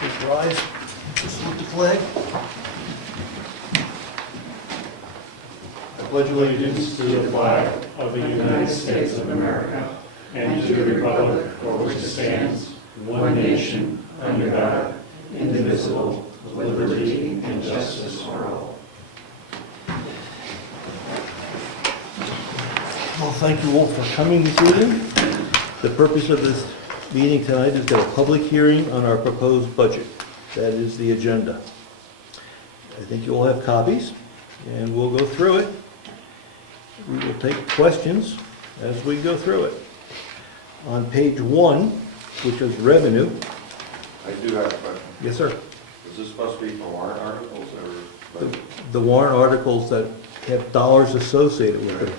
Please rise. Salute the flag. I pledge allegiance to the flag of the United States of America and to the republic for which it stands, one nation, under God, indivisible, with liberty and justice for all. Well, thank you all for coming this evening. The purpose of this meeting tonight is to have a public hearing on our proposed budget. That is the agenda. I think you all have copies, and we'll go through it. We will take questions as we go through it. On page 1, which is revenue. I do have a question. Yes, sir. Is this supposed to be for warrant articles or? The warrant articles that have dollars associated with it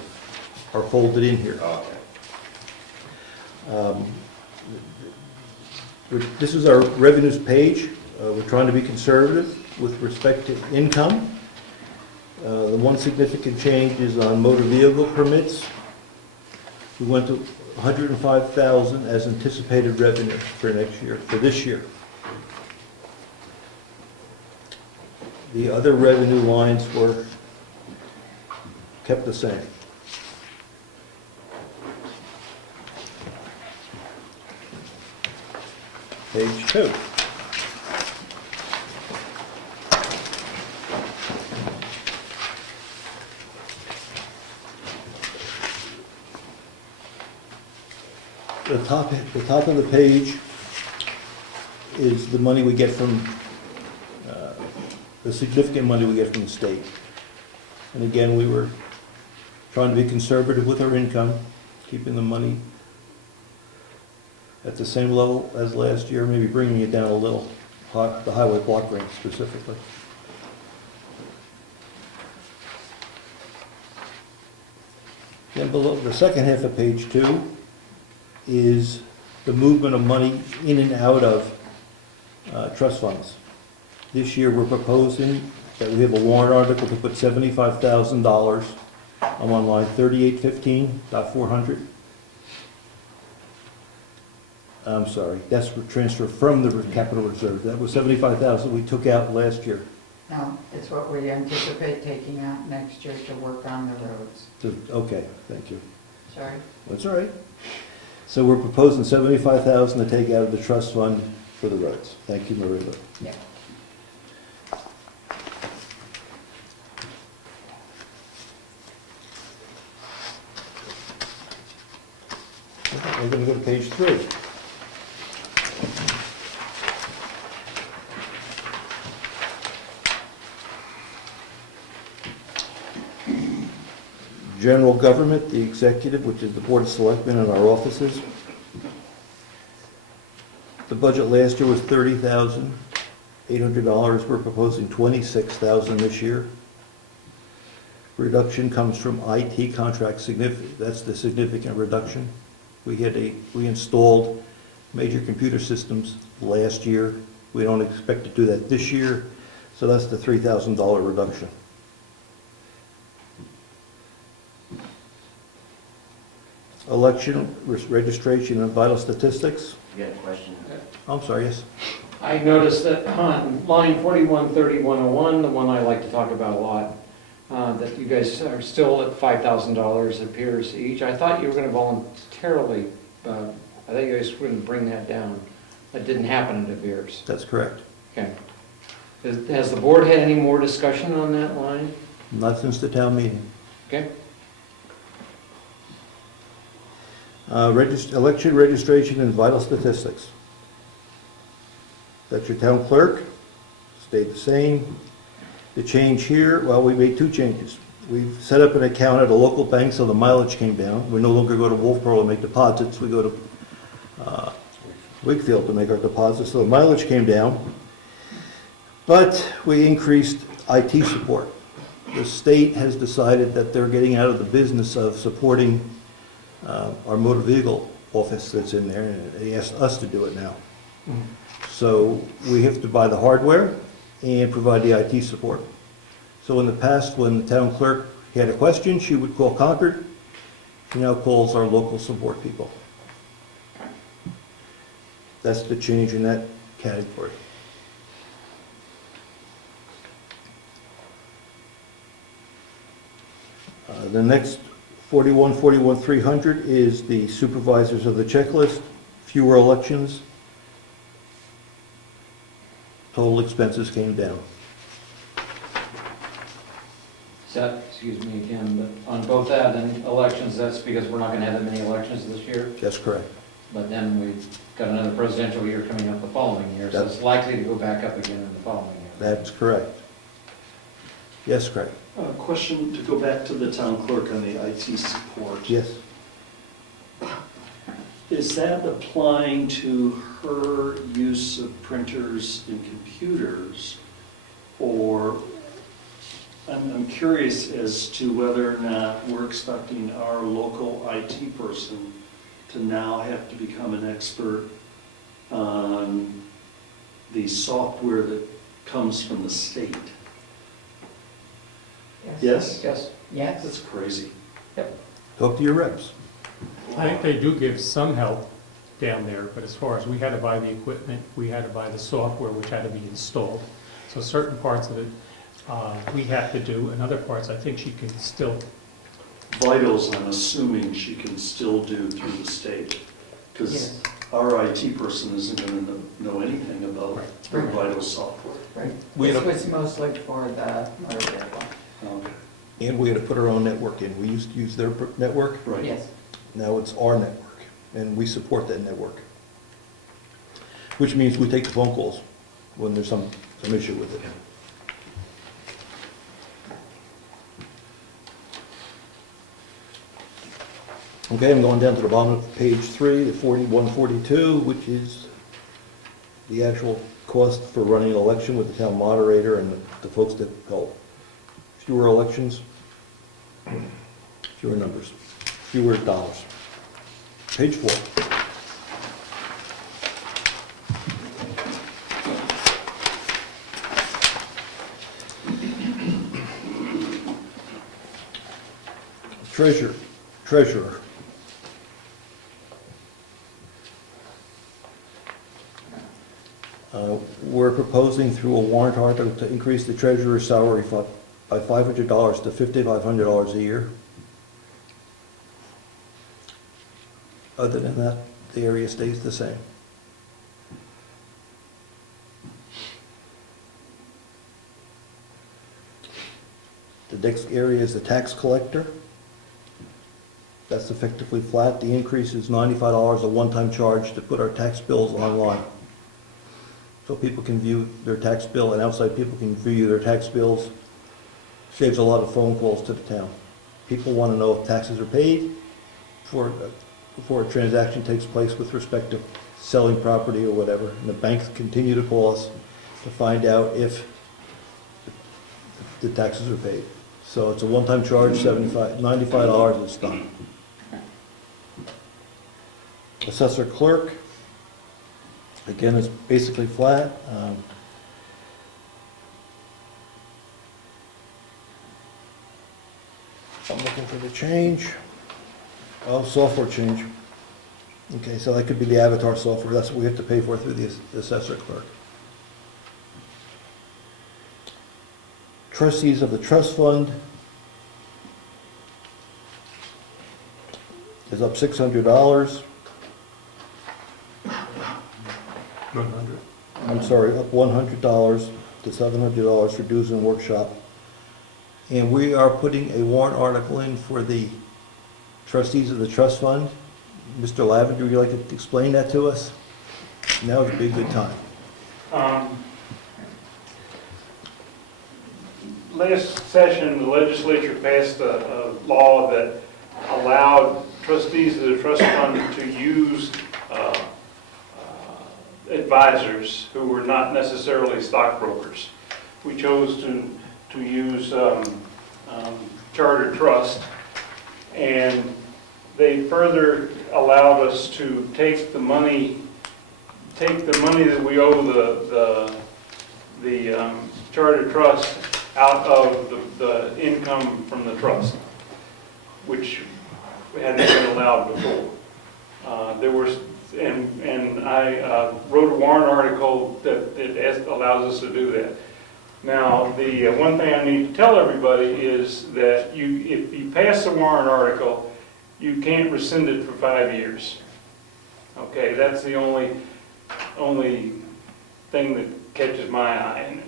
are folded in here. Oh, okay. This is our revenues page. We're trying to be conservative with respect to income. The one significant change is on motor vehicle permits. We went to 105,000 as anticipated revenue for next year, for this year. The other revenue lines were kept the same. Page 2. The top of the page is the money we get from, the significant money we get from the state. And again, we were trying to be conservative with our income, keeping the money at the same level as last year, maybe bringing it down a little, the highway block grant specifically. Then below, the second half of page 2 is the movement of money in and out of trust funds. This year, we're proposing that we have a warrant article to put $75,000. I'm on line 3815.400. I'm sorry, that's for transfer from the capital reserve. That was $75,000 we took out last year. No, it's what we anticipate taking out next year to work on the roads. Okay, thank you. Sorry? That's all right. So we're proposing $75,000 to take out of the trust fund for the roads. Thank you, Maria. Yeah. We're going to go to page 3. General government, the executive, which is the Board of Selectmen and our offices. The budget last year was $30,800. We're proposing $26,000 this year. Reduction comes from IT contracts. That's the significant reduction. We installed major computer systems last year. We don't expect to do that this year, so that's the $3,000 reduction. Election registration and vital statistics. You got a question? I'm sorry, yes. I noticed that on line 4130-101, the one I like to talk about a lot, that you guys are still at $5,000 appears each. I thought you were going to voluntarily, I thought you guys wouldn't bring that down. That didn't happen, it appears. That's correct. Okay. Has the board had any more discussion on that line? Not since the town meeting. Okay. Election registration and vital statistics. That's your town clerk, stayed the same. The change here, well, we made 2 changes. We've set up an account at a local bank, so the mileage came down. We no longer go to Wolfboro and make deposits. We go to Wakefield to make our deposits, so the mileage came down. But we increased IT support. The state has decided that they're getting out of the business of supporting our motor vehicle office that's in there, and they asked us to do it now. So we have to buy the hardware and provide the IT support. So in the past, when the town clerk had a question, she would call Concord. She now calls our local support people. That's the change in that category. The next 300 is the supervisors of the checklist, fewer elections. Total expenses came down. Is that, excuse me again, but on both that and elections, that's because we're not gonna have that many elections this year? That's correct. But then we've got another presidential year coming up the following year, so it's likely to go back up again in the following year. That's correct. Yes, Craig? Question to go back to the town clerk on the IT support. Yes. Is that applying to her use of printers and computers? Or, I'm curious as to whether or not we're expecting our local IT person to now have to become an expert on the software that comes from the state. Yes? Yes. Yes. That's crazy. Talk to your reps. I think they do give some help down there, but as far as we had to buy the equipment, we had to buy the software, which had to be installed. So certain parts of it, we have to do, and other parts, I think she can still. Vitals, I'm assuming she can still do through the state, because Yes. our IT person isn't going to know anything about the Right. Vital software. Right. We had This a- was mostly for the motor vehicle. Okay. And we had to put our own network in. We used to use their network. Right. Yes. Now it's our network, and we support that network. Which means we take the phone calls when there's some issue with it. Okay, I'm going down to the bottom of page 3, the 4142, which is the actual cost for running an election with the town moderator and the folks that help. Fewer elections, fewer numbers, fewer dollars. Page 4. Treasurer. We're proposing through a warrant article to increase the treasurer's salary by $500 to $5,500 a year. Other than that, the area stays the same. The next area is the tax collector. That's effectively flat. The increase is $95, a one-time charge to put our tax bills online. So people can view their tax bill and outside people can view their tax bills. Saves a lot of phone calls to the town. People want to know if taxes are paid before a transaction takes place with respect to selling property or whatever. And the banks continue to call us to find out if the taxes are paid. So it's a one-time charge, $95, it's done. Assessor clerk, again, it's basically flat. I'm looking for the change. Oh, software change. Okay, so that could be the avatar software. That's what we have to pay for through the assessor clerk. Trustees of the trust fund is up $600. 100. I'm sorry, up $100 to $700 for dues and workshop. And we are putting a warrant article in for the trustees of the trust fund. Mr. Lavender, would you like to explain that to us? Now would be a good time. Last session, the legislature passed a law that allowed trustees of the trust fund to use advisors who were not necessarily stockbrokers. We chose to use Charter Trust, and they further allowed us to take the money that we owe the Charter Trust out of the income from the trust, which hadn't been allowed before. And I wrote a warrant article that allows us to do that. Now, the one thing I need to tell everybody is that if you pass a warrant article, you can't rescind it for 5 years. Okay, that's the only thing that catches my eye. And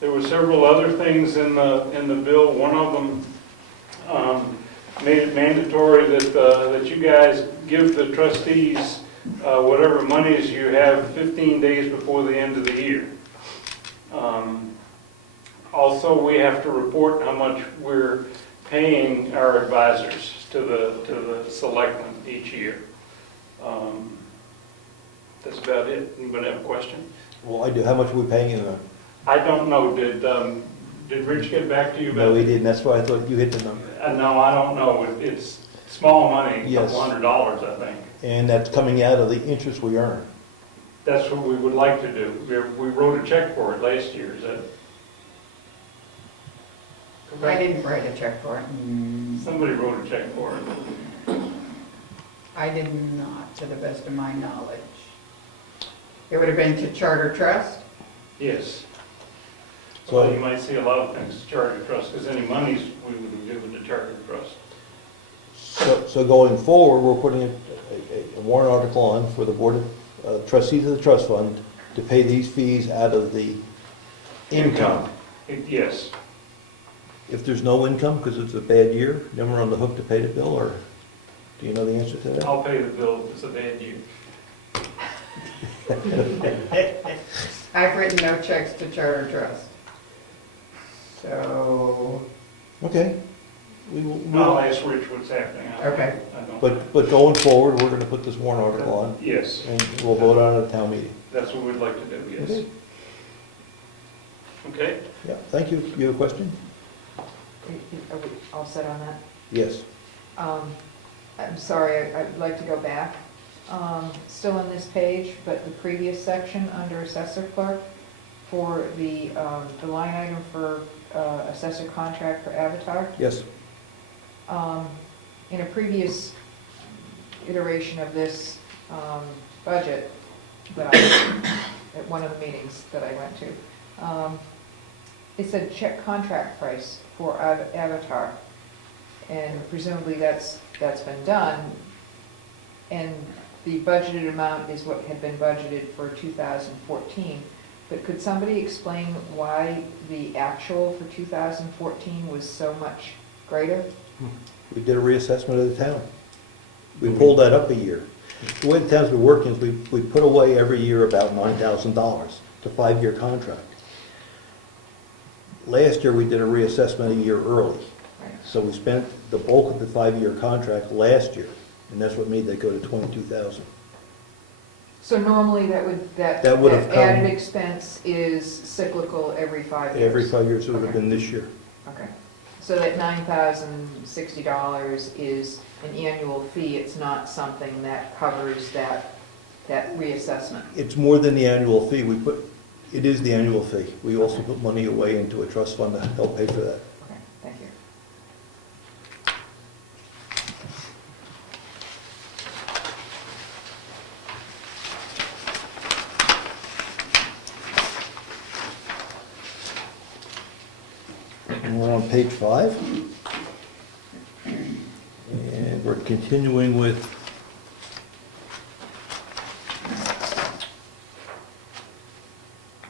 there were several other things in the bill. One of them made it mandatory that you guys give the trustees whatever monies you have 15 days before the end of the year. Also, we have to report how much we're paying our advisors to the selectmen each year. That's about it. Anybody have a question? Well, I do. How much are we paying you? I don't know. Did Rich get back to you about No, it? he didn't. That's why I thought you hit the number. No, I don't know. It's small money, Yes. $100, I think. And that's coming out of the interest we earn. That's what we would like to do. We wrote a check for it last year, is that I correct? didn't write a check for it. Somebody wrote a check for it. I did not, to the best of my knowledge. It would have been to Charter Trust? Yes. So- Well, you might see a lot of things to Charter Trust, because any monies we would give it to Charter Trust. So going forward, we're putting a warrant article on for the Board of Trustees of the Trust Fund to pay these fees out of the income. Yes. If there's no income because it's a bad year, then we're on the hook to pay the bill, or do you know the answer to that? I'll pay the bill if it's a bad year. I've written no checks to Charter Trust. So, Okay. I'll ask Rich what's happening. Okay. I don't- But going forward, we're going to put this warrant article on, Yes, and we'll vote on it at town meeting. that's what we'd like to do, yes. Okay. Okay? Yeah, thank you. You have a question? Are we all set on that? Yes. I'm sorry, I'd like to go back. Still on this page, but the previous section under assessor clerk for the line item for assessor contract for Avatar. Yes. In a previous iteration of this budget that at one of the meetings that I went to, it said check contract price for Avatar, and presumably that's been done, and the budgeted amount is what had been budgeted for 2014. But could somebody explain why the actual for 2014 was so much greater? We did a reassessment of the town. We pulled that up a year. The way the town's been working is we put away every year about $9,000 to 5-year contract. Last year, we did a reassessment a year early. Right. So we spent the bulk of the 5-year contract last year, and that's what made that go to 22,000. So normally that would have come- added expense is cyclical every 5 years? Every 5 years, it would have Okay. been this year. Okay. So that $9,060 is an annual fee, it's not something that covers that reassessment? It's more than the annual fee. It is the annual fee. We also put money away into a trust fund to help pay for that. Okay, thank you. And we're on page 5. And we're continuing with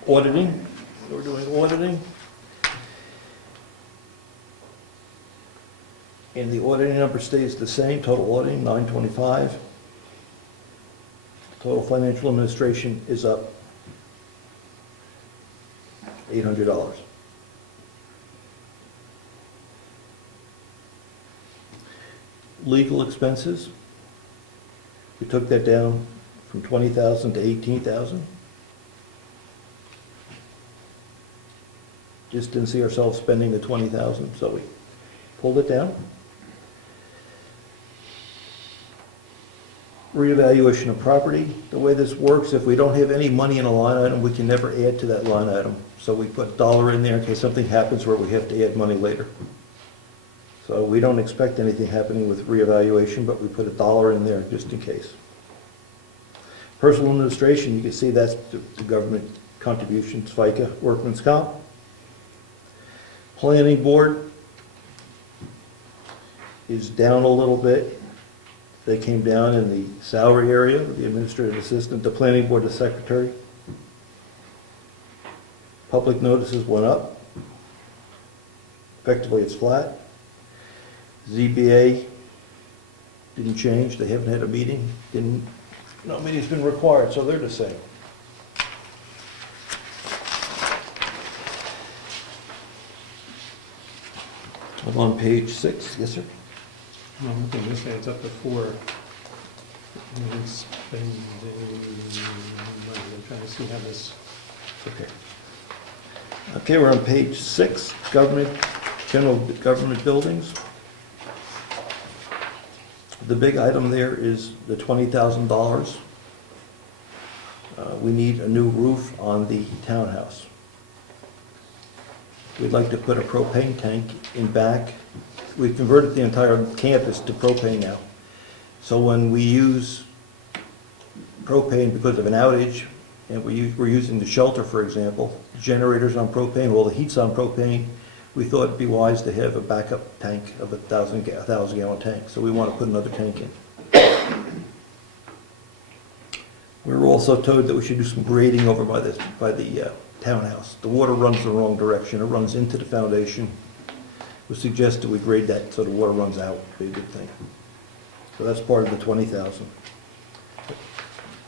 auditing. We're doing auditing. And the auditing number stays the same, total auditing, 925. Total financial administration is up $800. Legal expenses, we took that down from 20,000 to 18,000. Just didn't see ourselves spending the 20,000, so we pulled it down. Reevaluation of property, the way this works, if we don't have any money in a line item, we can never add to that line item. So we put $1 in there in case something happens where we have to add money later. So we don't expect anything happening with reevaluation, but we put $1 in there just in case. Personal administration, you can see that's the government contributions, FICA, workman's comp. Planning board is down a little bit. They came down in the salary area, the administrative assistant, the planning board, the secretary. Public notices went up. Effectively, it's flat. ZBA didn't change, they haven't had a meeting, no meeting's been required, so they're the same. I'm on page 6, yes, sir? Well, I'm looking at this, adds up to 4. And spending, I'm trying to see how this, Okay. Okay, we're on page 6, general government buildings. The big item there is the $20,000. We need a new roof on the townhouse. We'd like to put a propane tank in back. We've converted the entire campus to propane now. So when we use propane because of an outage, and we're using the shelter, for example, generators on propane, all the heat's on propane, we thought it'd be wise to have a backup tank of 1,000 gallon tank, so we want to put another tank in. We were also told that we should do some grading over by the townhouse. The water runs the wrong direction, it runs into the foundation. We suggested we grade that so the water runs out, be a good thing. So that's part of the 20,000.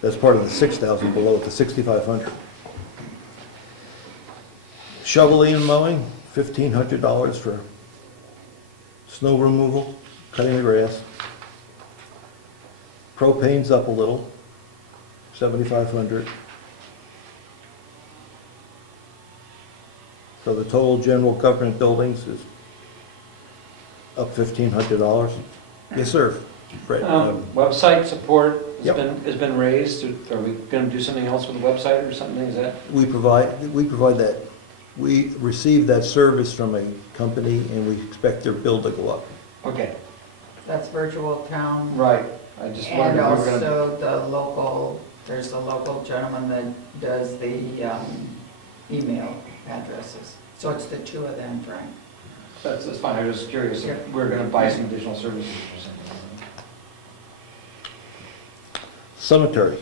That's part of the 6,000 below it, the 6,500. Shoveling and mowing, $1,500 for snow removal, cutting the grass. Propane's up a little, 7,500. So the total general government buildings is up $1,500. Yes, sir. Fred. Website support Yep. has been raised. Are we going to do something else with the website or something? Is that? We provide that. We receive that service from a company and we expect their bill to go up. Okay, That's virtual town. right. I just wondered And if we were going to. also the local, there's a local gentleman that does the email addresses. So it's the two of them, Frank. That's fine. I was just curious Yeah. if we're going to buy some additional services or something. Cemetery.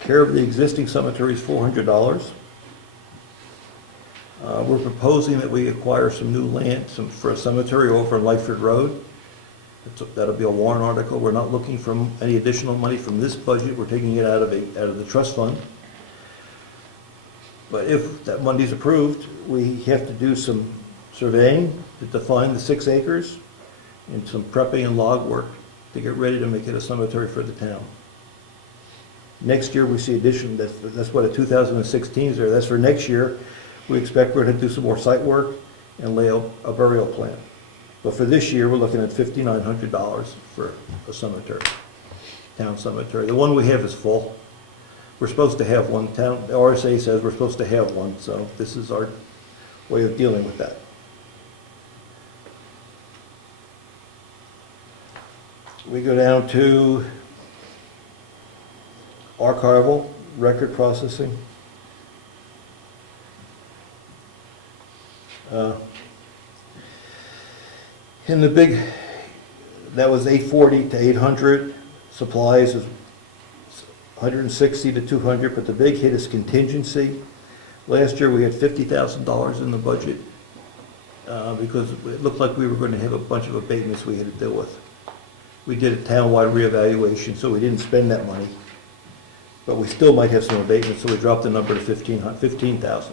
Care of the existing cemetery is $400. We're proposing that we acquire some new land for a cemetery over on Lightford Road. That'll be a warrant article. We're not looking for any additional money from this budget. We're taking it out of the trust fund. But if that money's approved, we have to do some surveying to define the 6 acres and some prepping and log work to get ready to make it a cemetery for the town. Next year, we see addition, that's what a 2016 is there. That's for next year. We expect we're going to do some more site work and lay out a burial plan. But for this year, we're looking at $5,900 for a cemetery, town cemetery. The one we have is full. We're supposed to have one. The RSA says we're supposed to have one, so this is our way of dealing with that. We go down to archival, record processing. In the big, that was 840 to 800. Supplies is 160 to 200, but the big hit is contingency. Last year we had $50,000 in the budget because it looked like we were going to have a bunch of abatements we had to deal with. We did a townwide reevaluation, so we didn't spend that money. But we still might have some abatements, so we dropped the number to 15,000.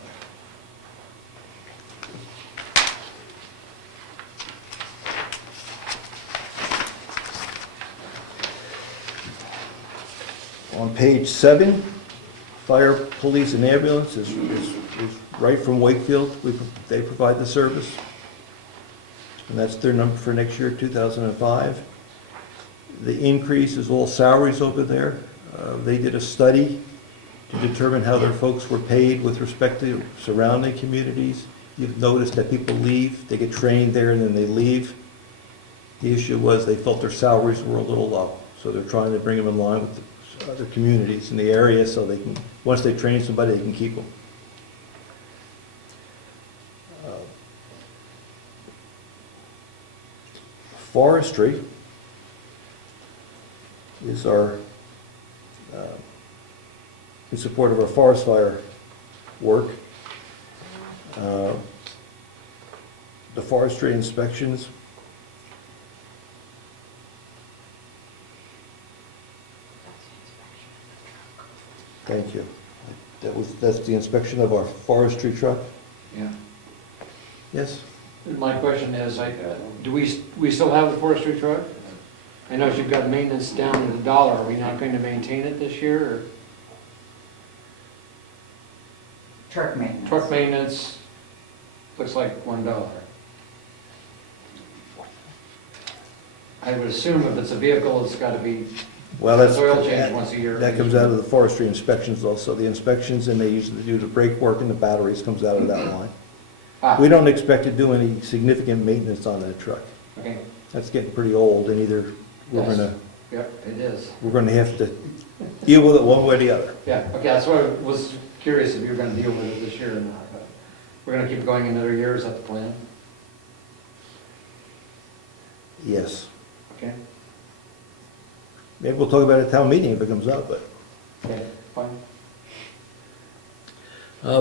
On page 7, fire, police, and ambulance is right from Wakefield. They provide the service. And that's their number for next year, 2005. The increase is all salaries over there. They did a study to determine how their folks were paid with respect to surrounding communities. You've noticed that people leave, they get trained there, and then they leave. The issue was they felt their salaries were a little low, so they're trying to bring them in line with the other communities in the area so they can, once they train somebody, they can keep them. Forestry is our, in support of our forest fire work. The forestry inspections. Thank you. That's the inspection of our forestry truck? Yeah. Yes? My question is, do we still have the forestry truck? I know you've got maintenance down to the dollar. Are we not going to maintain it this year, or? Truck maintenance. Truck maintenance looks like $1. I would assume if it's a vehicle, it's got to be Well, that's. oil change once a year. That comes out of the forestry inspections also. The inspections, and they usually do the brake work and the batteries comes out of that line. Ah, We don't expect to do any significant maintenance on that truck. okay, That's getting pretty old, and either we're Yes. gonna, yep, it is. we're gonna have to deal with it one way or the other. Yeah, okay, that's why I was curious if you were going to deal with it this year or not, but we're going to keep going another year, is that the plan? Yes. Okay, Maybe we'll talk about it at town meeting if it comes up, but. okay, fine.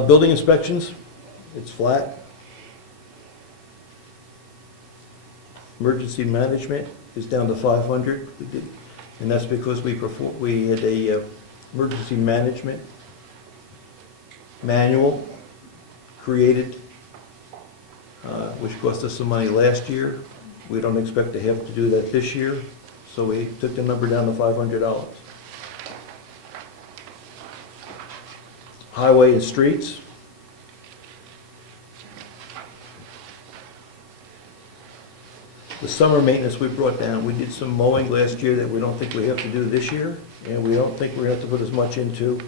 Building inspections, it's flat. Emergency management is down to 500. We did, and that's because we had a emergency management manual created, which cost us some money last year. We don't expect to have to do that this year, so we took the number down to $500. Highway and streets. The summer maintenance we brought down, we did some mowing last year that we don't think we have to do this year, and we don't think we have to put as much into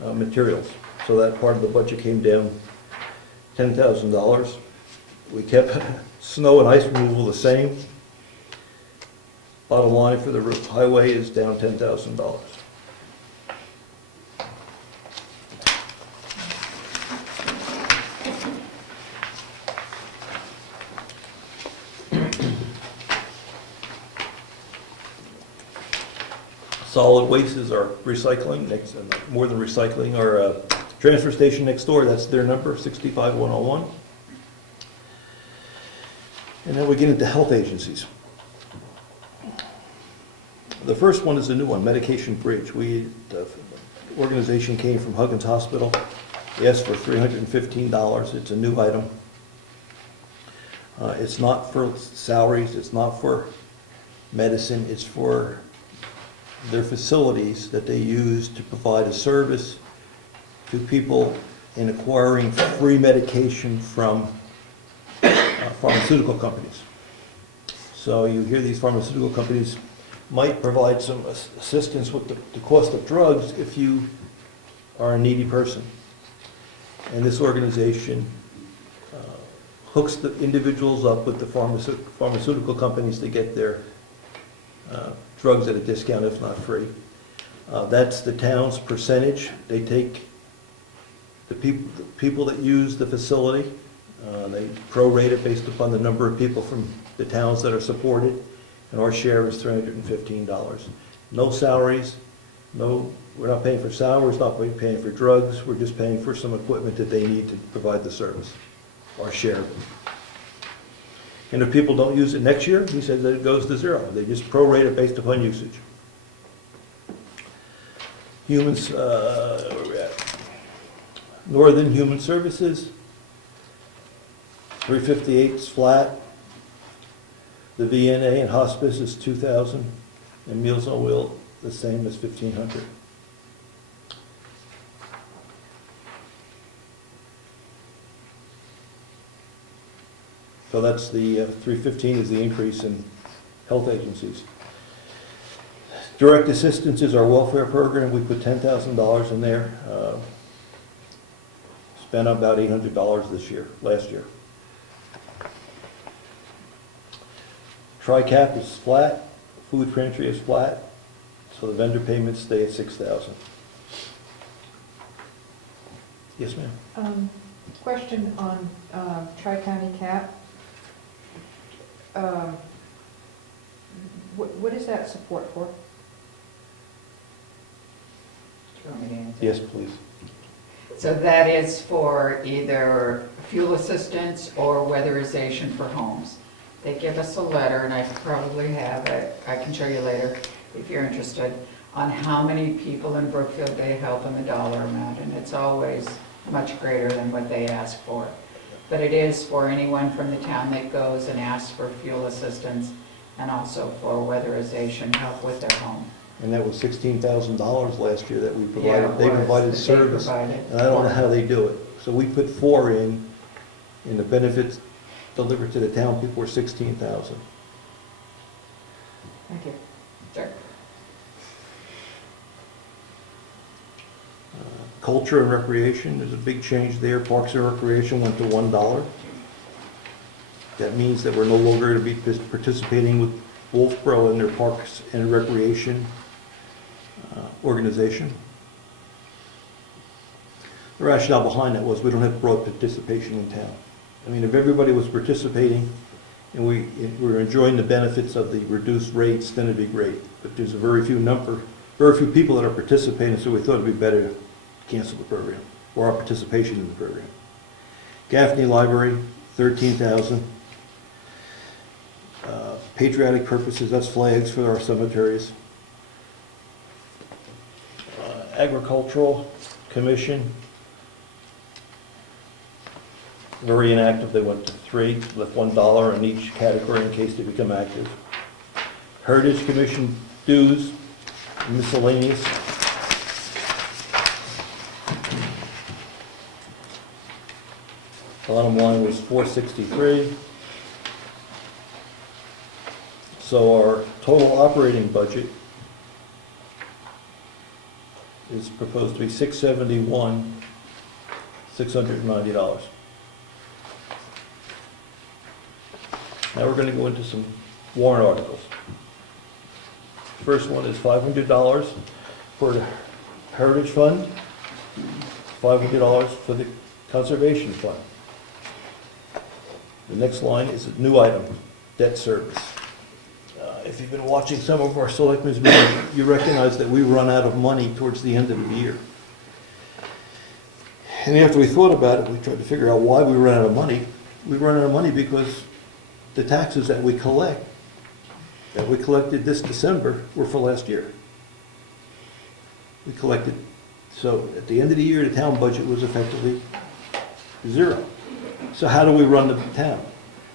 materials. So that part of the budget came down $10,000. We kept snow and ice removal the same. Bottom line for the highway is down $10,000. Solid waste is our recycling, next, more than recycling, our transfer station next door, that's their number, 65101. And then we get into health agencies. The first one is a new one, Medication Bridge. The organization came from Huggins Hospital, they asked for $315, it's a new item. It's not for salaries, it's not for medicine, it's for their facilities that they use to provide a service to people in acquiring free medication from pharmaceutical companies. So you hear these pharmaceutical companies might provide some assistance with the cost of drugs if you are a needy person. And this organization hooks the individuals up with the pharmaceutical companies to get their drugs at a discount, if not free. That's the town's percentage. They take the people that use the facility, they prorate it based upon the number of people from the towns that are supported, and our share is $315. No salaries, we're not paying for salaries, not paying for drugs, we're just paying for some equipment that they need to provide the service, our share. And if people don't use it next year, he said that it goes to zero. They just prorate it based upon usage. Humans, where are we at? Northern Human Services, 358 is flat. The VNA and hospice is 2,000, and Meals on Wheels the same as 1,500. So that's the 315 is the increase in health agencies. Direct assistance is our welfare program. We put $10,000 in there. Spent about $800 last year. TRICAP is flat. Food pantry is flat. So the vendor payments stay at $6,000. Yes, ma'am. Question on Tri-County Cap. What is that support for? Do you want me to answer? Yes, please. So that is for either fuel assistance or weatherization for homes. They give us a letter, and I probably have it, I can show you later if you're interested, on how many people in Brookfield they help in the dollar amount, and it's always much greater than what they ask for. But it is for anyone from the town that goes and asks for fuel assistance and also for weatherization, help with their home. And that was $16,000 last year that we Yeah, provided. They it was, provided that they service. provided. And I don't know how they do it. So we put 4 in the benefits delivered to the town people were 16,000. Thank you. Sure. Culture and recreation, there's a big change there. Parks and recreation went to $1. That means that we're no longer going to be participating with Wolfboro in their parks and recreation organization. The rationale behind that was we don't have broad participation in town. I mean, if everybody was participating and we were enjoying the benefits of the reduced rates, then it'd be great. But there's a very few people that are participating, so we thought it'd be better to cancel the program, or our participation in the program. Gaffney Library, 13,000. Patriotic purposes, that's flags for our cemeteries. Agricultural Commission, very inactive, they went to 3, left $1 in each category in case they become active. Heritage Commission dues, miscellaneous. Bottom line was $463. So our total operating budget is proposed to be $671,690. Now we're going to go into some warrant articles. First one is $500 for the Heritage Fund, $500 for the Conservation Fund. The next line is a new item, debt service. If you've been watching some of our selectmen's meetings, you recognize that we run out of money towards the end of the year. And after we thought about it, we tried to figure out why we run out of money. We run out of money because the taxes that we collected this December were for last year. We collected, so at the end of the year, the town budget was effectively 0. So how do we run the town?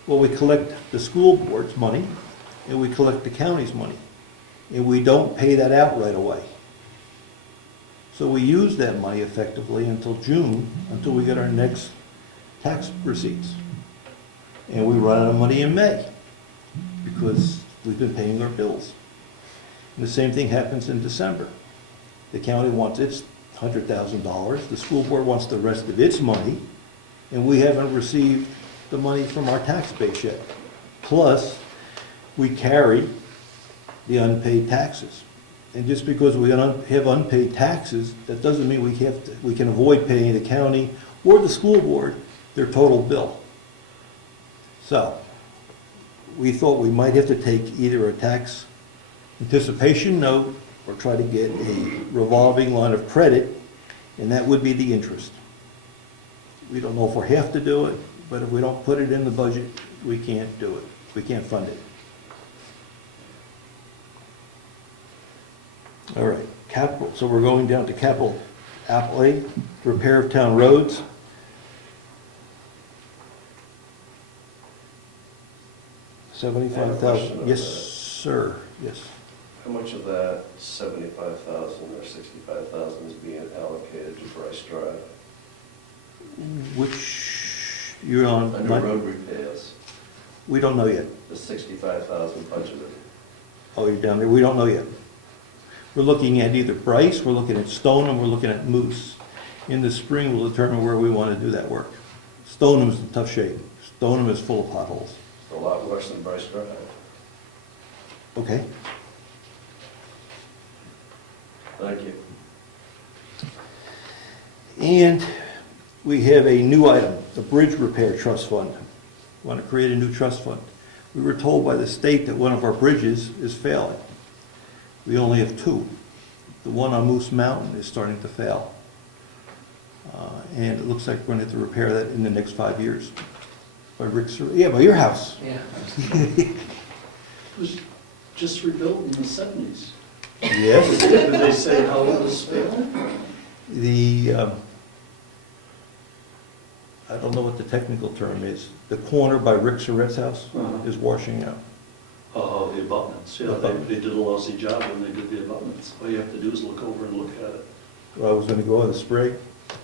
Well, we collect the school board's money, and we collect the county's money, and we don't pay that out right away. So we use that money effectively until June, until we get our next tax receipts. And we run out of money in May, because we've been paying our bills. And the same thing happens in December. The county wants its $100,000, the school board wants the rest of its money, and we haven't received the money from our tax base yet. Plus, we carry the unpaid taxes. And just because we have unpaid taxes, that doesn't mean we can avoid paying the county or the school board their total bill. So, we thought we might have to take either a tax anticipation note or try to get a revolving line of credit, and that would be the interest. We don't know if we have to do it, but if we don't put it in the budget, we can't do it. We can't fund it. All right, capital, so we're going down to capital outlay, repair of town roads. $75,000, yes, sir, yes. How much of that 75,000 or 65,000 is being allocated to Bryce Drive? Which, you're on, Under road repairs, we don't know yet. the 65,000 budgeted. Oh, you're down there, we don't know yet. We're looking at either Bryce, we're looking at Stoneham, we're looking at Moose. In the spring, we'll determine where we want to do that work. Stoneham's in tough shape. Stoneham is full of potholes. A lot worse than Bryce Drive. Okay? Thank you. And we have a new item, the Bridge Repair Trust Fund. Want to create a new trust fund. We were told by the state that one of our bridges is failing. We only have two. The one on Moose Mountain is starting to fail. And it looks like we're going to have to repair that in the next 5 years. By Rick's, yeah, by your house. Yeah. It was just rebuilt in the 70s. Yes. Did they say how it was failing? The, I don't know what the technical term is. The corner by Rick Surratt's house Uh-huh. is washing out. Oh, the abutments, yeah, they did a lousy job when they did the abutments. All you have to do is look over and look at it. Well, I was going to go in the spring,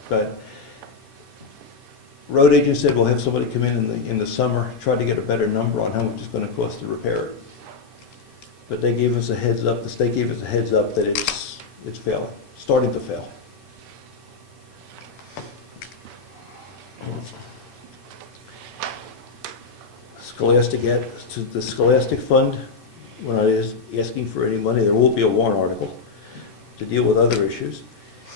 but road agent said we'll have somebody come in the summer, try to get a better number on how much it's going to cost to repair it. But they gave us a heads up, the state gave us a heads up that it's failing, starting to fail. The Scholastic Fund, when I is asking for any money, there will be a warrant article to deal with other issues.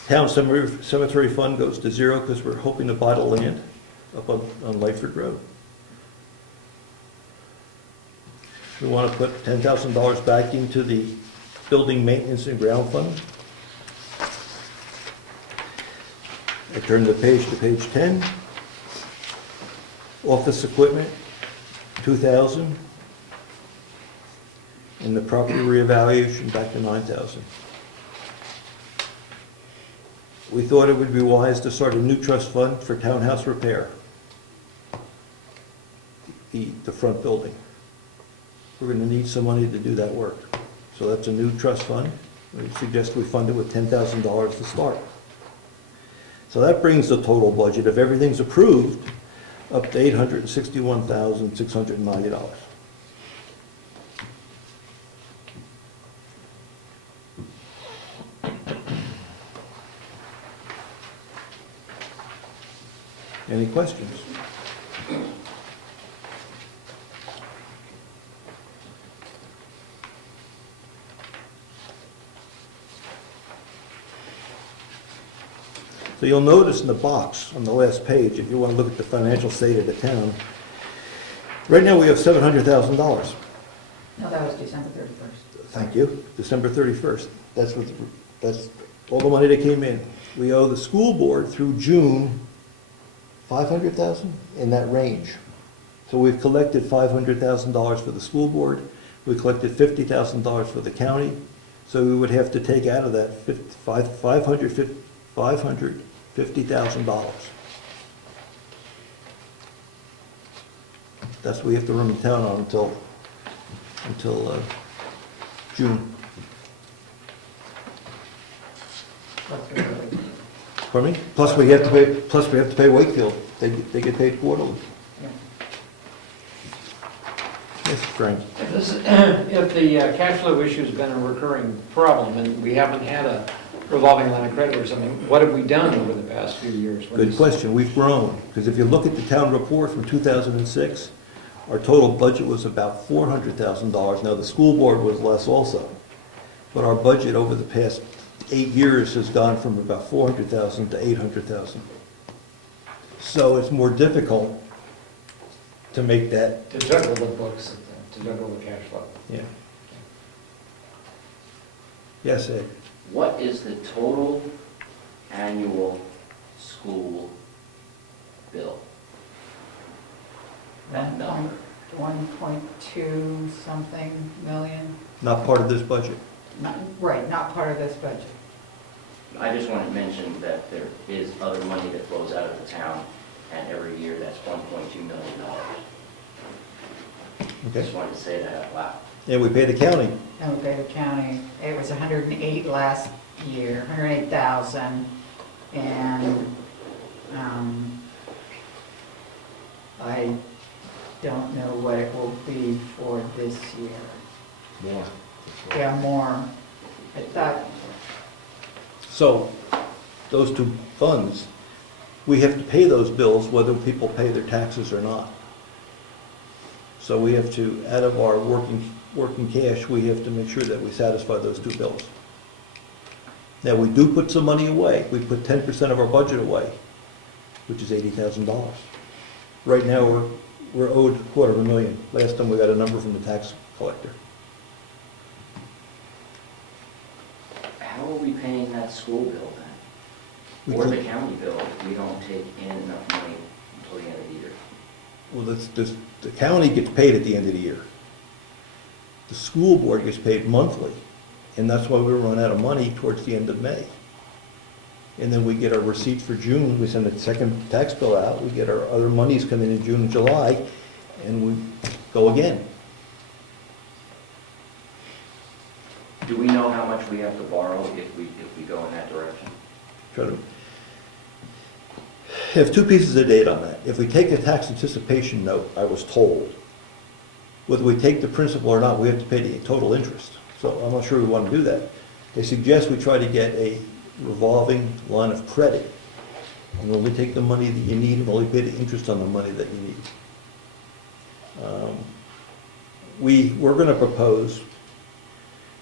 Town Cemetery Fund goes to zero because we're hoping to buy the land up on Lightford Road. We want to put $10,000 back into the Building Maintenance and Ground Fund. I turn the page to page 10. Office equipment, 2,000. And the property reevaluation back to 9,000. We thought it would be wise to start a new trust fund for townhouse repair. The front building. We're going to need some money to do that work. So that's a new trust fund. We suggest we fund it with $10,000 to start. So that brings the total budget, if everything's approved, up to $861,690. Any questions? So you'll notice in the box on the last page, if you want to look at the financial state of the town, right now we have $700,000. No, that was December 31st. Thank you. December 31st. That's all the money that came in. We owe the school board through June 500,000, in that range. So we've collected $500,000 for the school board. We collected $50,000 for the county. So we would have to take out of that $550,000. That's what we have to run the town on until June. Pardon me? Plus we have to pay Wakefield. They get paid quarterly. Yes, Frank. If the cash flow issue's been a recurring problem, and we haven't had a revolving line of credit or something, what have we done over the past few years? Good question. We've grown. Because if you look at the town report from 2006, our total budget was about $400,000. Now, the school board was less also. But our budget over the past 8 years has gone from about $400,000 to $800,000. So it's more difficult to make that, To juggle the books, to juggle the cash flow. yeah. Yes, Ed? What is the total annual school bill? That number. 1.2 something million. Not part of this budget. Right, not part of this budget. I just want to mention that there is other money that flows out of the town, and every year that's $1.2 million. Okay. Just wanted to say that out loud. And we pay the county. And we pay the county, it was 108 last year, 108,000. And I don't know what it will be for this year. More. Yeah, more. I thought, So, those two funds, we have to pay those bills whether people pay their taxes or not. So we have to, out of our working cash, we have to make sure that we satisfy those two bills. Now, we do put some money away. We put 10% of our budget away, which is $80,000. Right now, we're owed $250,000. Last time we got a number from the tax collector. How are we paying that school bill We then? Or the could- county bill if we don't take in enough money until the end of the year? Well, the county gets paid at the end of the year. The school board gets paid monthly, and that's why we run out of money towards the end of May. And then we get our receipts for June, we send a second tax bill out, we get our other monies come in June and July, and we go again. Do we know how much we have to borrow if we go in that direction? Try to have two pieces of data on that. If we take the tax anticipation note, I was told, whether we take the principal or not, we have to pay the total interest. So I'm not sure we want to do that. They suggest we try to get a revolving line of credit and only take the money that you need and only pay the interest on the money that you need. We're going to propose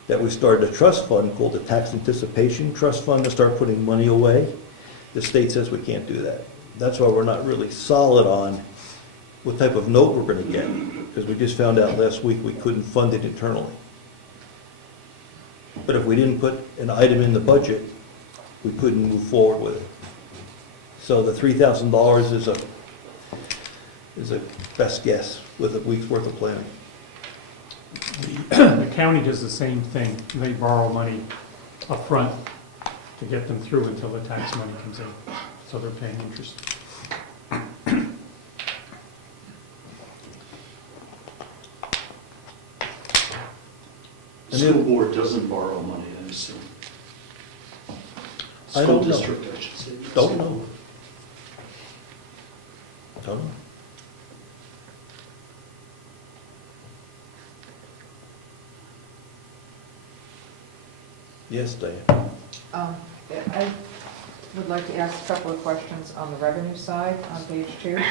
that we start a trust fund called the Tax Anticipation Trust Fund to start putting money away. The state says we can't do that. That's why we're not really solid on what type of note we're going to get, because we just found out last week we couldn't fund it internally. But if we didn't put an item in the budget, we couldn't move forward with it. So the $3,000 is a best guess with a week's worth of planning. The county does the same thing. They borrow money up front to get them through until the tax money comes in. So they're paying interest. And School then- board doesn't borrow money, I assume. I School don't know. district, I should say. Don't know. Don't know. Yes, Diane. I would like to ask a couple of questions on the revenue side on page 2. Page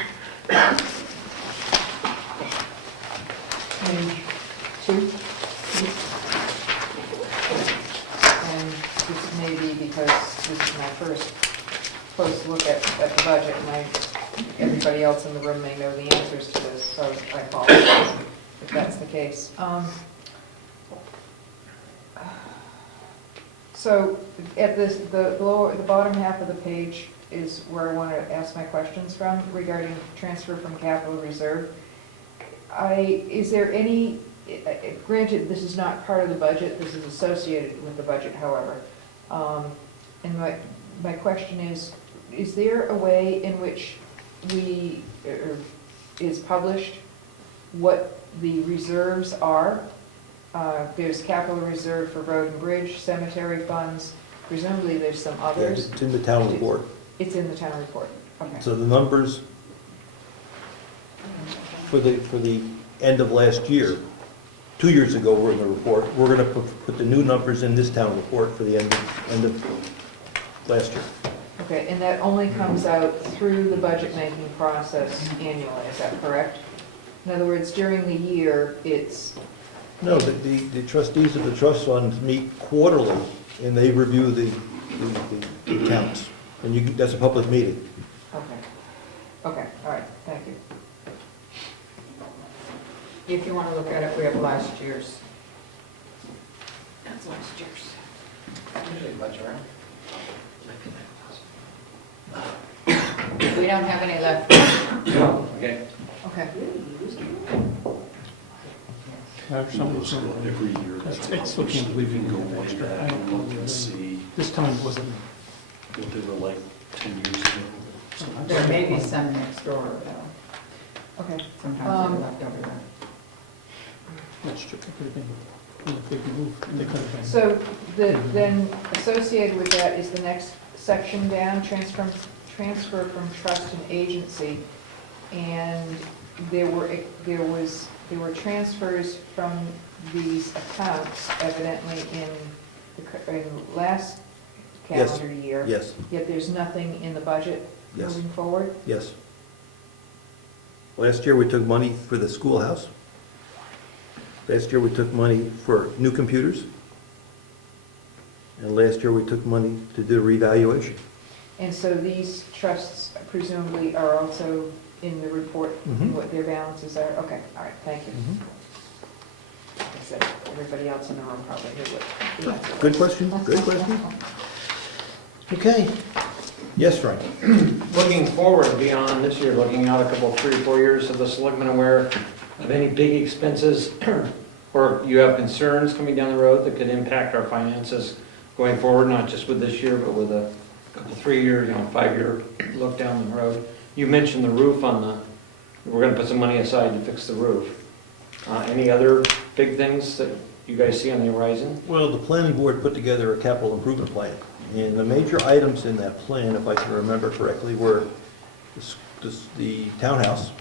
2. And this may be because this is my first close look at the budget, and everybody else in the room may know the answers to this, so I apologize if that's the case. So at the bottom half of the page is where I want to ask my questions from regarding transfer from capital reserve. Is there any, granted, this is not part of the budget, this is associated with the budget, however. And my question is there a way in which is published what the reserves are? There's capital reserve for road and bridge, cemetery funds, presumably there's some others. It's in the town report. It's in the town report, okay. So the numbers for the end of last year, 2 years ago were in the report. We're going to put the new numbers in this town report for the end of last year. Okay, and that only comes out through the budget-making process annually, is that correct? In other words, during the year, it's, No, the trustees of the trust funds meet quarterly, and they review the accounts. And that's a public meeting. okay. Okay, all right, thank you. If you want to look at it, we have last year's. That's last year's. We don't have any left. Okay. Okay. Somebody's So every year. I still can't believe you can go go way extra. back I don't and know look and really. see This time it wasn't. what they were like 10 years ago. There may be some next door, though. Okay. Sometimes they're left over there. That's true. It could have been a big move. They could have been. So then associated with that is the next section down, transfer from trust and agency. And there were transfers from these accounts evidently in last Yes. calendar year. Yes, Yet there's nothing in the budget yes, moving forward? yes. Last year, we took money for the schoolhouse. Last year, we took money for new computers. And last year, we took money to do revaluation. And so these trusts presumably are also in the report, Mhm. what their balances are? Okay, all right, thank you. Mhm. Like I said, everybody else in the room probably knew what the answer was. Good question, good question. Okay. Yes, Frank? Looking forward beyond this year, looking out a couple, 3 or 4 years, are the selectmen aware of any big expenses or you have concerns coming down the road that could impact our finances going forward, not just with this year, but with a couple, 3-year, 5-year look down the road? You mentioned the roof we're gonna put some money aside to fix the roof. Any other big things that you guys see on the horizon? Well, the planning board put together a capital improvement plan, and the major items in that plan, if I can remember correctly, were the townhouse.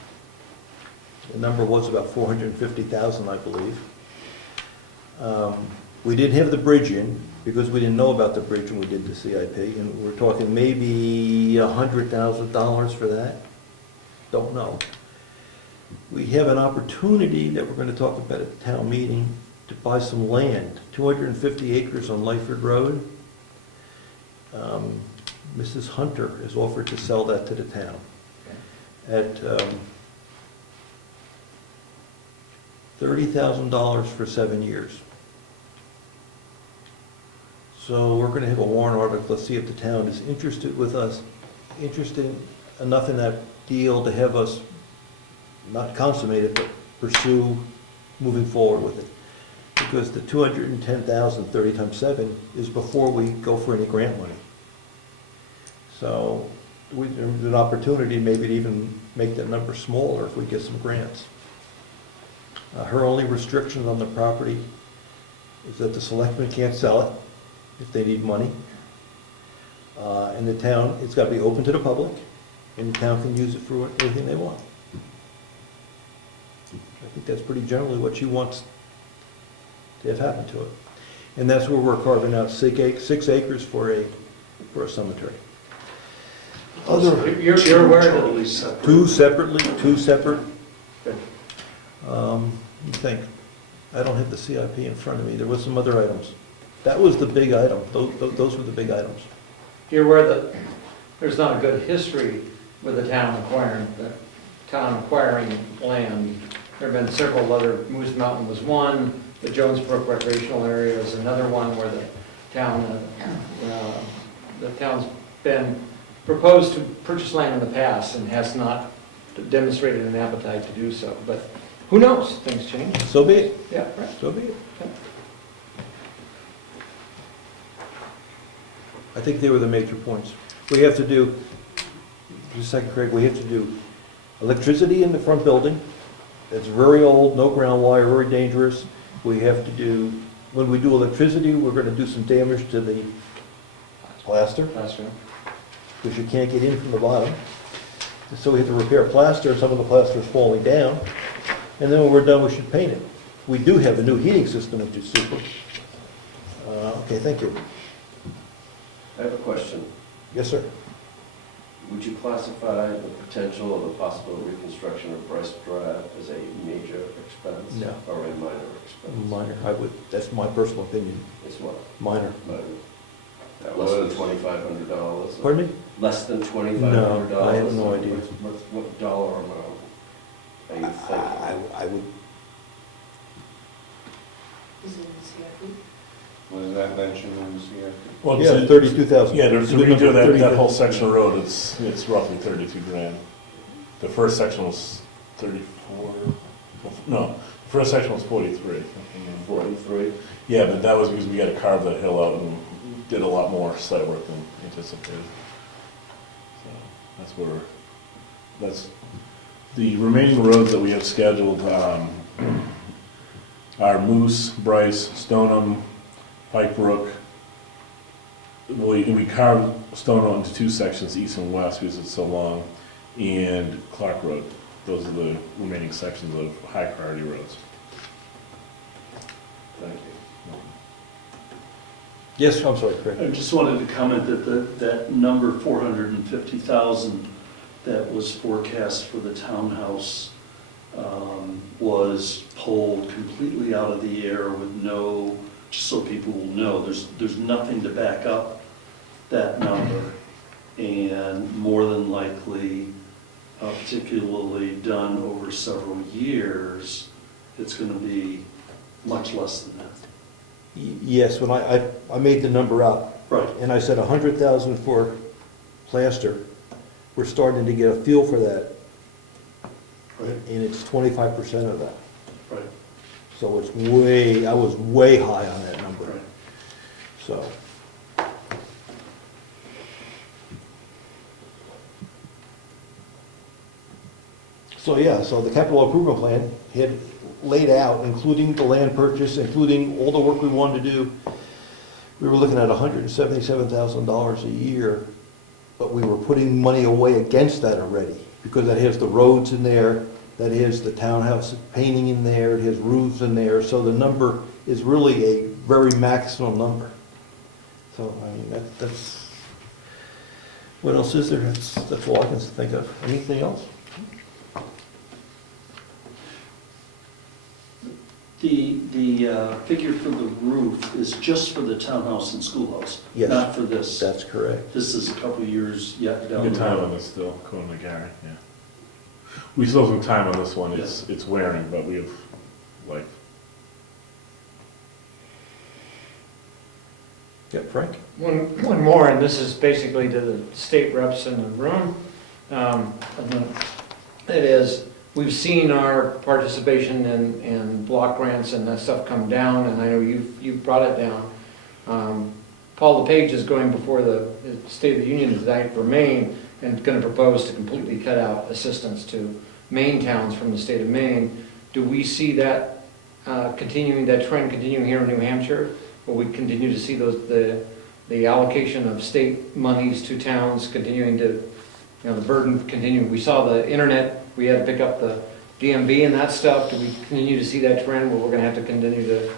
The number was about 450,000, I believe. We didn't have the bridge in, because we didn't know about the bridge when we did the CIP, and we're talking maybe $100,000 for that. Don't know. We have an opportunity that we're going to talk about at the town meeting to buy some land, 250 acres on Lyford Road. Mrs. Hunter has offered to sell that to the town at $30,000 for 7 years. So we're going to have a warrant article, let's see if the town is interested enough in that deal to have us not consummate it, but pursue moving forward with it. Because the 210,000, 30 times 7, is before we go for any grant money. So there's an opportunity maybe to even make that number smaller if we get some grants. Her only restriction on the property is that the selectmen can't sell it if they need money. And the town, it's got to be open to the public, and the town can use it for anything they want. I think that's pretty generally what she wants to have happen to it. And that's where we're carving out 6 acres for a cemetery. You're aware that Totally separate. Two separate. Let me think. I don't have the CIP in front of me. There was some other items. That was the big item. Those were the big items. you're aware that there's not a good history with the town acquiring land. There have been several other, Moose Mountain was one, the Jones Brook recreational area is another one where the town's been proposed to purchase land in the past and has not demonstrated an appetite to do so. But who knows, things change. So be it. Yeah, right. So be it. I think they were the major points. We have to do, just a second, Craig, we have to do electricity in the front building. It's very old, no ground wire, very dangerous. We have to do, when we do electricity, we're going to do some damage to the plaster, Classroom. because you can't get in from the bottom. So we have to repair plaster, and some of the plaster is falling down. And then when we're done, we should paint it. We do have a new heating system, which is super. Okay, thank you. I have a question. Yes, sir. Would you classify the potential of the possible reconstruction of Bryce Drive as a major expense? No. Or a minor expense? Minor, that's my personal opinion, It's what? minor. Minor. That Less than was, $2,500? Pardon me? Less than $2,500? No, I have no idea. What dollar amount are you thinking? I would, was that mentioned in the CIP? Well, yeah, to- 32,000. Yeah, to It's a good redo number, that whole section of road, it's roughly 32 grand. The first section was 34, no, the first section was 43. 43? Yeah, but that was because we had to carve that hill out and did a lot more site work than anticipated. So that's the remaining roads that we have scheduled are Moose, Bryce, Stoneham, Pike Brook. We carved Stoneham into 2 sections, east and west, because it's so long, and Clark Road. Those are the remaining sections of high priority roads. Thank you. Yes, I'm sorry, Craig. I just wanted to comment that that number, 450,000, that was forecast for the townhouse, was pulled completely out of the air with no, just so people will know, there's nothing to back up that number. And more than likely, particularly done over several years, it's gonna be much less than that. Yes, when I made the number up, Right. and I said 100,000 for plaster, we're starting to get a feel for that, Right, and it's 25% of that. right, So it's way, I was way high on that number, right. so. So, yeah, so the capital improvement plan had laid out, including the land purchase, including all the work we wanted to do. We were looking at $177,000 a year, but we were putting money away against that already, because that has the roads in there, that has the townhouse painting in there, it has roofs in there, so the number is really a very maximum number. So, I mean, that's, what else is there? That's all I can think of. Anything else? The figure for the roof is just for the townhouse and schoolhouse, Yes. not for this. That's correct. This is a couple of years yet down Good the time on road. this still, Cohen and Gary, yeah. We still have some time on this one, it's wearing, but we have, like, Yeah, Frank? One more, and this is basically to the state reps in the room. It is, we've seen our participation in block grants and that stuff come down, and I know you've brought it down. Paul LePage is going before the State of the Union tonight for Maine, and going to propose to completely cut out assistance to Maine towns from the state of Maine. Do we see that continuing, that trend continuing here in New Hampshire? Will we continue to see the allocation of state monies to towns continuing to, the burden continuing? We saw the internet, we had to pick up the DMV and that stuff. Do we continue to see that trend where we're going to have to continue to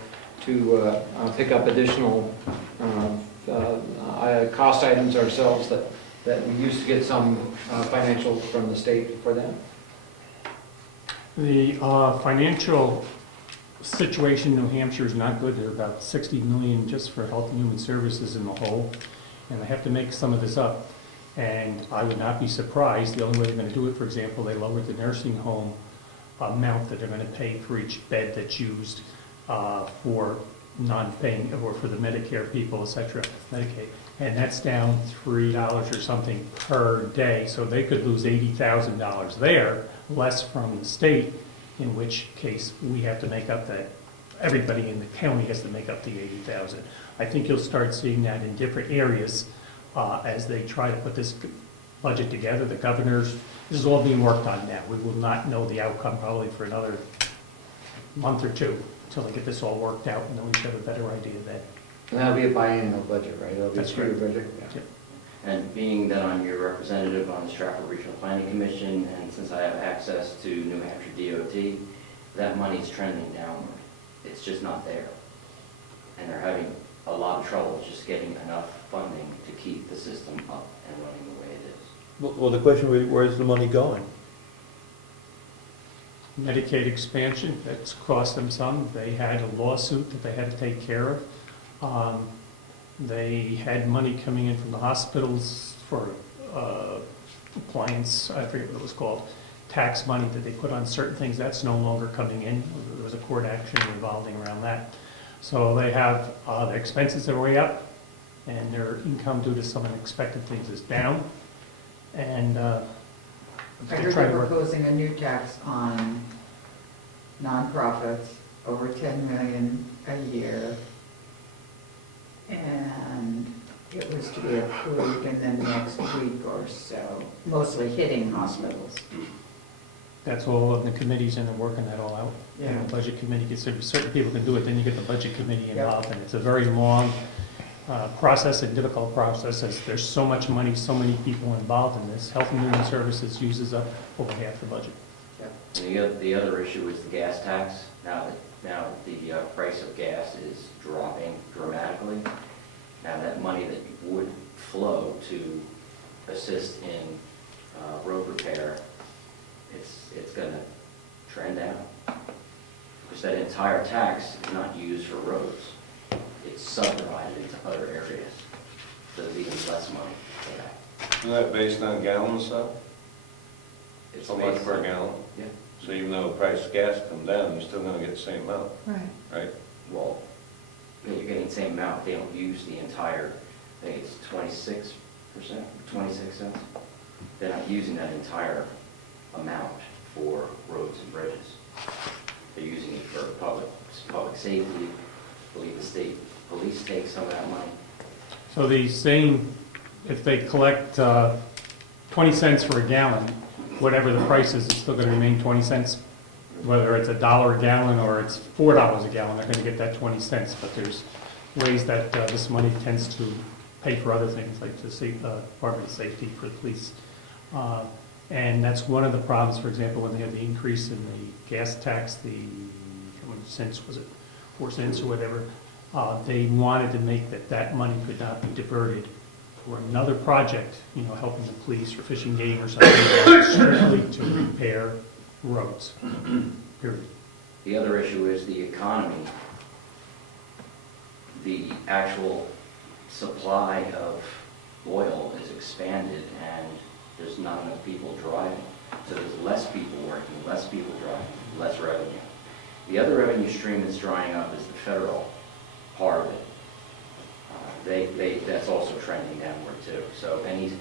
pick up additional cost items ourselves that we used to get some financial from the state for them? The financial situation in New Hampshire is not good. They're about 60 million just for health and human services in the whole, and they have to make some of this up. And I would not be surprised, the only way they're going to do it, for example, they lowered the nursing home amount that they're going to pay for each bed that's used for non-paying, or for the Medicare people, et cetera, Medicaid. And that's down $3 or something per day, so they could lose $80,000 there, less from the state, in which case we have to make up that, everybody in the county has to make up the 80,000. I think you'll start seeing that in different areas as they try to put this budget together. The governors, this is all being worked on now. We will not know the outcome probably for another month or two until they get this all worked out, and then we should have a better idea then. And that'll be a biannual budget, right? That'll be a That's three-year right. budget? Yeah. And being that I'm your representative on the Stratford Regional Planning Commission, and since I have access to New Hampshire DOT, that money's trending downward. It's just not there. And they're having a lot of trouble just getting enough funding to keep the system up and running the way it is. Well, the question was, where's the money going? Medicaid expansion, that's cost them some. They had a lawsuit that they had to take care of. They had money coming in from the hospitals for appliance, I forget what it was called, tax money that they put on certain things. That's no longer coming in. There was a court action revolving around that. So they have, their expenses are way up, and their income due to some unexpected things is down. And I they're heard trying they're to work. proposing a new tax on nonprofits over 10 million a year. And it was to be approved in the next week or so, mostly hitting hospitals. That's all of the committees, and they're working that all out. Yeah. And the budget committee gets, certain people can do it, then you get the budget committee Yep. involved, and it's a very long process, and difficult process, as there's so much money, so many people involved in this. Health and Human Services uses up over half the budget. And the other issue is the gas tax. Now that the price of gas is dropping dramatically, now that money that would flow to assist in road repair, it's going to trend down. Because that entire tax is not used for roads. It's subdivided into other areas. So there's even less money for that. Is that based on gallons though? It's So much based per on- gallon? Yeah. So even though the price of gas come down, you're still gonna get the same amount, Right. right? Well, yeah, you're getting the same amount, they don't use the entire, I think it's 26%, 26 cents. They're not using that entire amount for roads and bridges. They're using it for public safety. I believe the state police take some of that money. So the same, if they collect 20 cents for a gallon, whatever the price is, it's still going to remain 20 cents? Whether it's $1 a gallon or it's $4 a gallon, they're going to get that 20 cents. But there's ways that this money tends to pay for other things, like the Department of Safety for the police. And that's one of the problems, for example, when they had the increase in the gas tax, how many cents was it, 4 cents or whatever, they wanted to make that money could not be diverted for another project, helping the police or fishing game or something, strictly to repair roads, period. The other issue is the economy. The actual supply of oil is expanded and there's not enough people driving. So there's less people working, less people driving, less revenue. The other revenue stream that's drying up is the federal part of it. That's also trending downward too. So any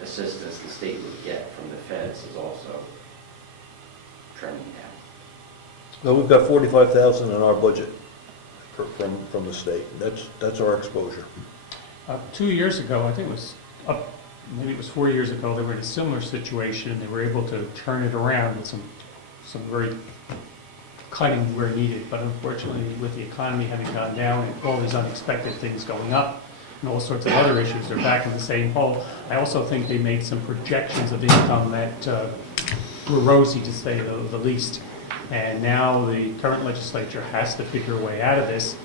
assistance the state would get from the feds is also trending down. Well, we've got 45,000 in our budget from the state. That's our exposure. 2 years ago, I think it was maybe it was 4 years ago, they were in a similar situation. They were able to turn it around with some very cutting where needed. But unfortunately, with the economy having gone down and all these unexpected things going up and all sorts of other issues, they're back in the same hole. I also think they made some projections of income that were rosy, to say the least. And now the current legislature has to figure a way out of this,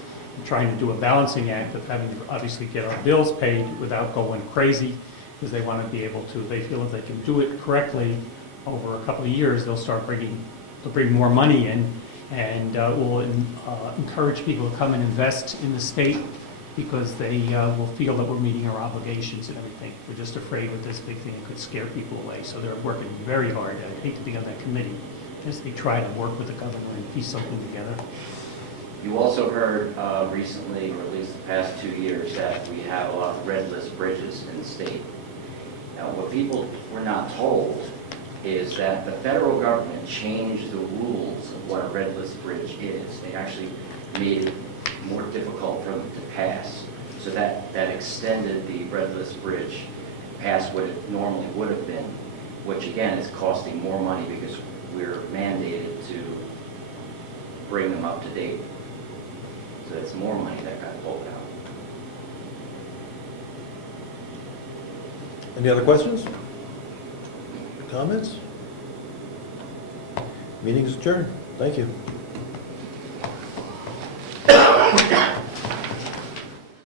trying to do a balancing act of having to obviously get our bills paid without going crazy, because they want to be able to, they feel if they can do it correctly over a couple of years, they'll bring more money in, and will encourage people to come and invest in the state, because they will feel that we're meeting our obligations and everything. We're just afraid with this big thing it could scare people away, so they're working very hard. I hate to be on that committee, as they try to work with the governor and piece something together. You also heard recently, or at least the past 2 years, that we have a lot of red list bridges in the state. Now, what people were not told is that the federal government changed the rules of what a red list bridge is. They actually made it more difficult for them to pass. So that extended the red list bridge past what it normally would have been, which again is costing more money because we're mandated to bring them up to date. So it's more money that got pulled out. Any other questions? Comments? Meeting is adjourned. Thank you.